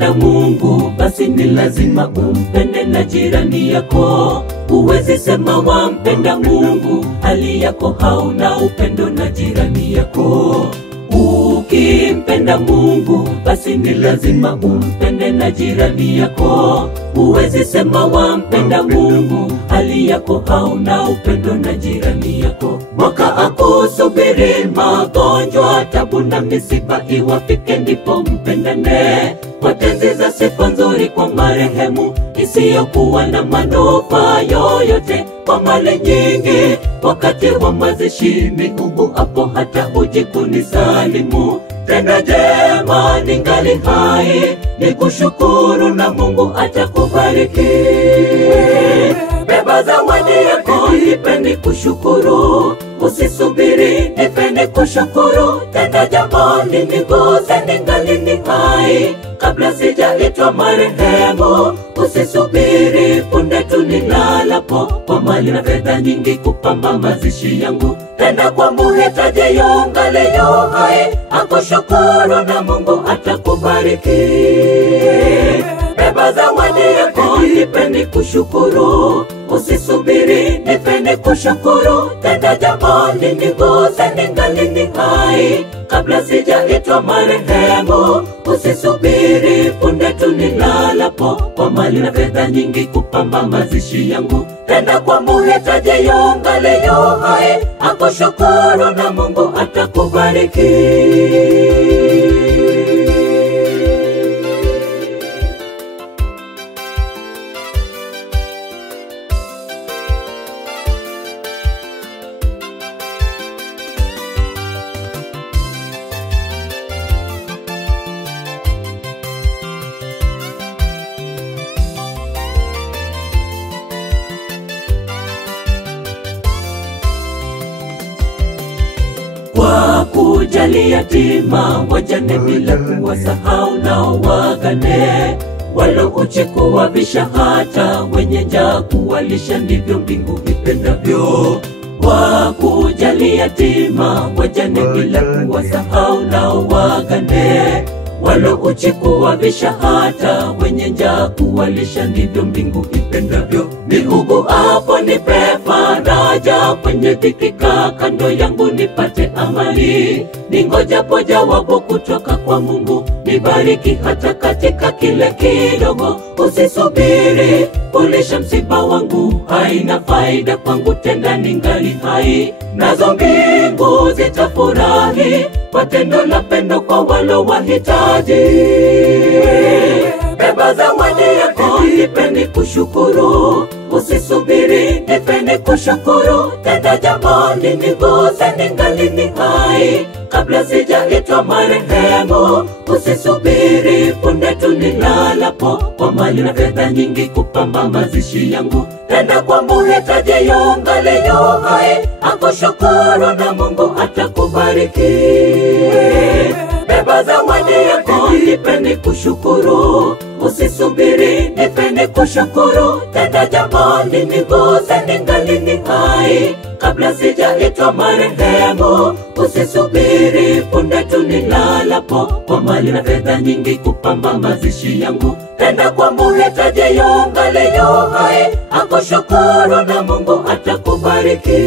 Ukimpenda Mungu basi ni lazima umpende na jirani yako. Huwezi sema wampenda Mungu hali yako hauna upendo na jirani yako. Ukimpenda Mungu basi ni lazima umpende na jirani yako. Huwezi sema wampenda Mungu hali yako hauna upendo na jirani yako. Mwaka akusubiri magonjwa, tabu na misiba iwafike, ndipo mpendane. Kwa tenzi za sifa nzuri kwa marehemu, isiyokuwa na manufaa yoyote. Kwa mali nyingi wakati wa mazishi, miungu hapo hata uji kunisalimu. Tenda jema ningali hai, ni kushukuru na Mungu atakubariki. Beba zawadi yako, nipeni kushukuru. Usisubiri, nipeni kushukuru. Tenda jambo liniguse ningali ni hai, kabla sijaitwa marehemu. Usisubiri punde tu nilalapo, kwa mali na fedha nyingi kupamba mazishi yangu. Tenda kwa muhitaji yungali yu hai, akushukuru na Mungu atakubariki. Beba zawadi yako, nipeni kushukuru. Usisubiri, nipeni kushukuru. Tenda jambo liniguse ningali ni hai, kabla sijaitwa marehemu. Usisubiri punde tu nilalapo, kwa mali na fedha nyingi kupamba mazishi yangu. Tenda kwa muhitaji yungali yu hai, akushukuru na Mungu atakubariki. Kwa kujali yatima, wajane bila kuwasahau nao wagane. Walo uchi kuwavisha, hata wenye njaa kuwalisha, ndivyo mbingu vipendavyo. Kwa kujali yatima, wajane bila kuwasahau nao wagane. Walo uchi kuwavisha, hata wenye njaa kuwalisha, ndivyo mbingu vipendavyo. Miungu hapo nipe faraja, kwenye dhiki kaa kando yangu nipate amani. Ningojapo jawabu kutoka kwa Mungu, nibariki hata katika kile kidogo. Usisubiri kulisha msiba wangu, haina faida kwangu tena ningali hai. Nazo mbingu zitafurahi kwa tendo la pendo kwa walo wahitaji. Beba zawadi yako, nipeni kushukuru. Usisubiri, nipeni kushukuru. Tenda jambo liniguse ningali ni hai, kabla sijaitwa marehemu. Usisubiri punde tu nilalapo, kwa mali na fedha nyingi kupamba mazishi yangu. Tenda kwa muhitaji yungali yu hai, akushukuru na Mungu atakubariki. Beba zawadi yako, nipeni kushukuru. Usisubiri, nipeni kushukuru. Tenda jambo liniguse ningali ni hai, kabla sijaitwa marehemu. Usisubiri punde tu nilalapo, kwa mali na fedha nyingi kupamba mazishi yangu. Tenda kwa muhitaji yungali yu hai, akushukuru na Mungu atakubariki.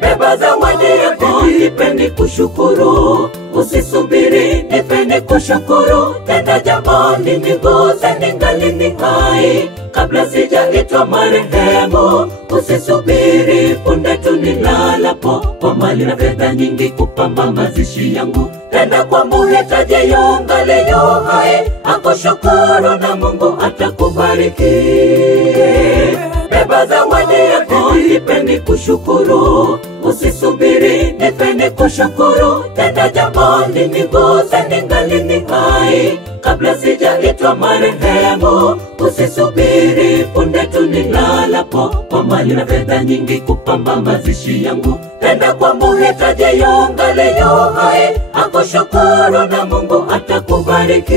Beba zawadi yako, nipeni kushukuru. Usisubiri, nipeni kushukuru. Tenda jambo liniguse ningali ni hai, kabla sijaitwa marehemu. Usisubiri punde tu nilalapo, kwa mali na fedha nyingi kupamba mazishi yangu. Tenda kwa muhitaji yungali yu hai, akushukuru na Mungu atakubariki. Beba zawadi yako, nipeni kushukuru. Usisubiri, nipeni kushukuru. Tenda jambo liniguse ningali ni hai, kabla sijaitwa marehemu. Usisubiri punde tu nilalapo, kwa mali na fedha nyingi kupamba mazishi yangu. Tenda kwa muhitaji yungali yu hai, akushukuru na Mungu atakubariki.